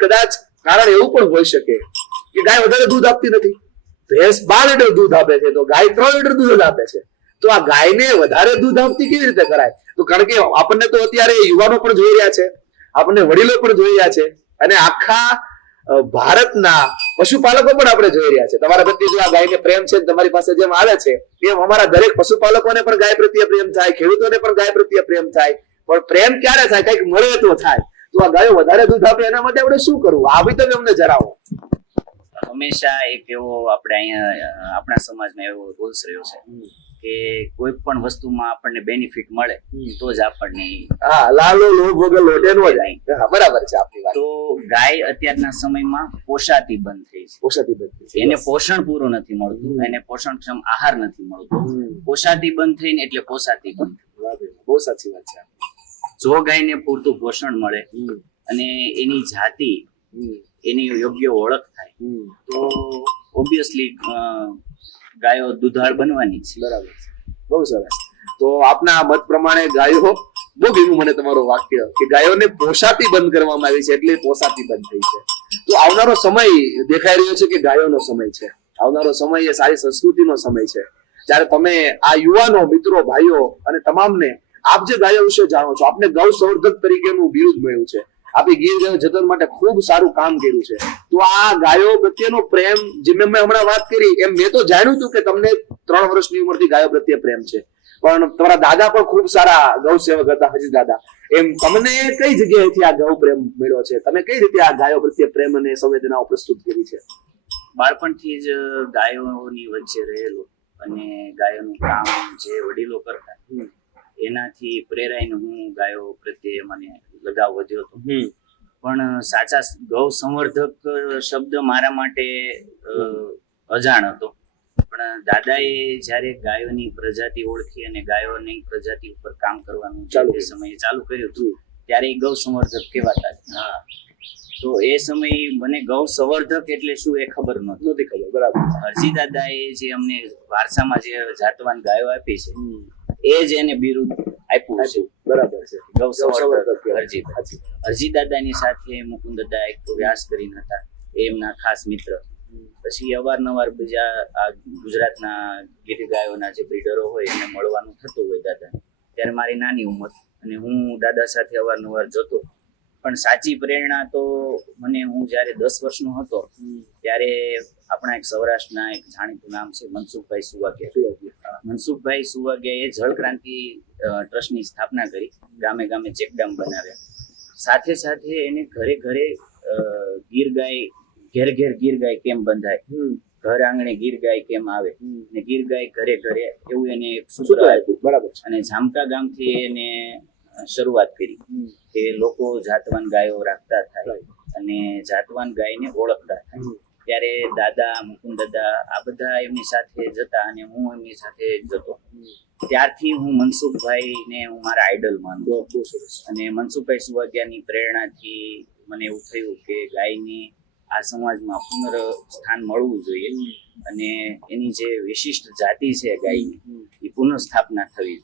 કદાચ કારણ એવું પણ હોઈ શકે કે ગાય વધારે દૂધ આપતી નથી. ભેંસ 12 લીટર દૂધ આપે છે તો ગાય 3 લીટર દૂધ જ આપે છે. તો આ ગાયને વધારે દૂધ આપતી કેવી રીતે કરાય? તો કારણ કે આપણને તો અત્યારે યુવાનો પણ જોઈ રહ્યા છે, આપણને વડીલો પણ જોઈ રહ્યા છે, અને આખા ભારતના પશુપાલકો પણ આપણે જોઈ રહ્યા છે. તમારા પ્રત્યે જો આ ગાયને પ્રેમ છે, તમારી પાસે જેમ આવે છે એમ અમારા દરેક પશુપાલકોને પણ ગાય પ્રત્યે પ્રેમ થાય, ખેડૂતોને પણ ગાય પ્રત્યે પ્રેમ થાય. પણ પ્રેમ ક્યારે થાય? કંઈક મળે તો થાય. તો આ ગાયો વધારે દૂધ આપે એના માટે આપણે શું કરવું? આ બી તમે અમને જણાવો. હંમેશા એક એવો આપણે અહીંયા આપણા સમાજમાં એવો રૂલ્સ રહ્યો છે કે કોઈ પણ વસ્તુમાં આપણને બેનિફિટ મળે તો જ આપણને લાલો લોભ વગર લોટે નો જાય. બરાબર છે આપની વાત. તો ગાય અત્યારના સમયમાં પોષાતી બંધ થઈ છે. પોષાતી બંધ એને પોષણ પૂરું નથી મળતું, એને પોષણક્ષમ આહાર નથી મળતો. પોષાતી બંધ થઈને એટલે પોષાતી બંધ. બહુ સાચી વાત છે. જો ગાયને પૂરતું પોષણ મળે અને એની જાતિ એની યોગ્ય ઓળખ થાય તો ઓબ્વિયસલી ગાયો દુધાળ બનવાની છે. બરાબર છે, બહુ સરસ. તો આપના મત પ્રમાણે ગાયો, બહુ ગમ્યું મને તમારું વાક્ય કે ગાયોને પોષાતી બંધ કરવામાં આવી છે એટલે પોષાતી બંધ થઈ છે. તો આવનારો સમય દેખાઈ રહ્યો છે કે ગાયોનો સમય છે. આવનારો સમય એ સારી સંસ્કૃતિનો સમય છે. જ્યારે તમે આ યુવાનો મિત્રો ભાઈઓ અને તમામને આપ જે ગાયો વિશે જાણો છો, આપને ગૌ સંવર્ધક તરીકેનું બિરુદ મળ્યું છે, આપે ગીર ગાયો જતન માટે ખૂબ સારું કામ કર્યું છે. તો આ ગાયો પ્રત્યેનો પ્રેમ જે મેં હમણાં વાત કરી એમ મેં તો જાણ્યું હતું કે તમને 3 વર્ષની ઉંમરથી ગાયો પ્રત્યે પ્રેમ છે, પણ તમારા દાદા પણ ખૂબ સારા ગૌ સેવક હતા, હજી દાદા. એમ તમને કઈ જગ્યાએથી આ ગૌ પ્રેમ મળ્યો છે? તમે કઈ રીતે આ ગાયો પ્રત્યે પ્રેમ અને સંવેદનાઓ પ્રસ્તુત કરી છે? બાળપણથી જ ગાયોની વચ્ચે રહેલો અને ગાયોનું કામ જે વડીલો કરતા એનાથી પ્રેરાઈને હું ગાયો પ્રત્યે મને લગાવ વધ્યો હતો. પણ સાચા ગૌ સંવર્ધક શબ્દ મારા માટે અજાણ હતો. પણ દાદાએ જ્યારે ગાયોની પ્રજાતિ ઓળખી અને ગાયોની પ્રજાતિ ઉપર કામ કરવાનું તે સમયે ચાલુ કર્યું હતું ત્યારે એ ગૌ સંવર્ધક કહેવાતા. તો એ સમયે મને ગૌ સંવર્ધક એટલે શું એ ખબર નહોતી ખબર. બરાબર. હરજી દાદાએ જે અમને વારસામાં જે જાતવાન ગાયો આપી છે એ જ એને બિરુદ આપ્યું છે. બરાબર છે, ગૌ સંવર્ધક હરજી દાદાની સાથે મુકુંદ દાદા એક વ્યાસ કરીને હતા, એમના ખાસ મિત્ર. પછી અવારનવાર બીજા આ ગુજરાતના ગીર ગાયોના જે બ્રીડરો હોય એને મળવાનું થતું હોય દાદા. ત્યારે મારી નાની ઉંમર અને હું દાદા સાથે અવારનવાર જતો. પણ સાચી પ્રેરણા તો મને હું જ્યારે 10 વર્ષનો હતો ત્યારે આપણા એક સૌરાષ્ટ્રના એક જાણીતું નામ છે મનસુખભાઈ સુવાગ્યા. મનસુખભાઈ સુવાગ્યાએ જળ ક્રાંતિ ટ્રસ્ટની સ્થાપના કરી, ગામે ગામે ચેકડેમ બનાવ્યા. સાથે સાથે એને ઘરે ઘરે ગીર ગાય, ઘેર ઘેર ગીર ગાય કેમ બંધાય, ઘર આંગણે ગીર ગાય કેમ આવે અને ગીર ગાય ઘરે ઘરે એવું એને એક સૂત્ર આપ્યું. બરાબર. અને જામકા ગામથી એને શરૂઆત કરી કે લોકો જાતવાન ગાયો રાખતા થાય અને જાતવાન ગાયને ઓળખતા થાય. ત્યારે દાદા, મુકુંદ દાદા આ બધા એમની સાથે જતા અને હું એમની સાથે જતો. ત્યારથી હું મનસુખભાઈને હું મારા આઈડલ માનું. અને મનસુખભાઈ સુવાગ્યાની પ્રેરણાથી મને એવું થયું કે ગાયની આ સમાજમાં પુનઃસ્થાન મળવું જોઈએ અને એની જે વિશિષ્ટ જાતિ છે ગાયની એ પુનઃસ્થાપના થવી